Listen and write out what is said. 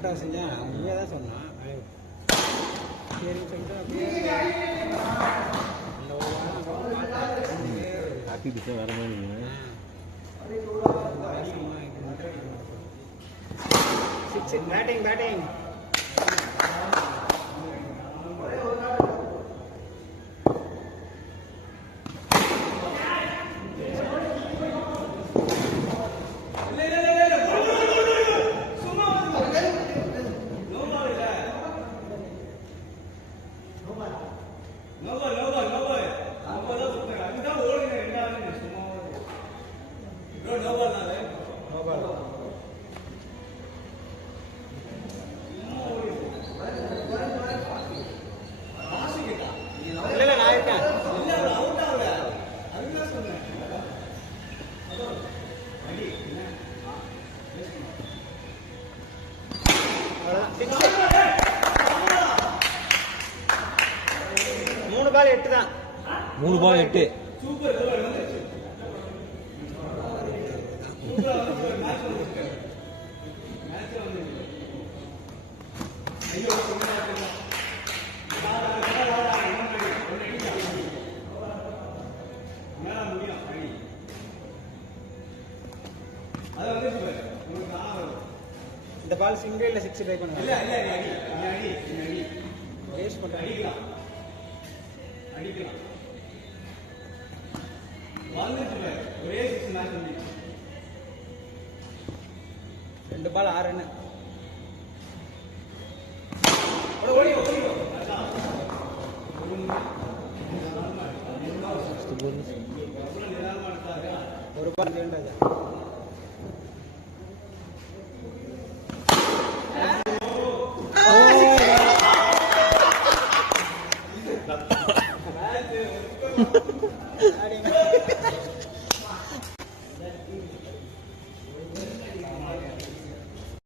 கரெக்டாக செஞ்சேன். நீயே தான் சொன்னான். சரின்னு சொல்லிட்டு அப்படியே ஹாப்பி பிஸா வேறு மாதிரி பேட்டிங் பேட்டிங் மூணு பால் 8 தான். 3 பால் 8. இந்த பால் சிங்கிள் இல்ல 6 ட்ரை பண்ணுங்க. இல்ல இல்ல அடி அடி அடி ரேஸ் பண்ண அடிக்கலாம் அடிக்கலாம் வந்துச்சு ஒரே 6 மேட்ச் பண்ணி 2 பால் 6 ரன். ஓடி ஓடி ஒரு பால் ஜெயராஜா Adding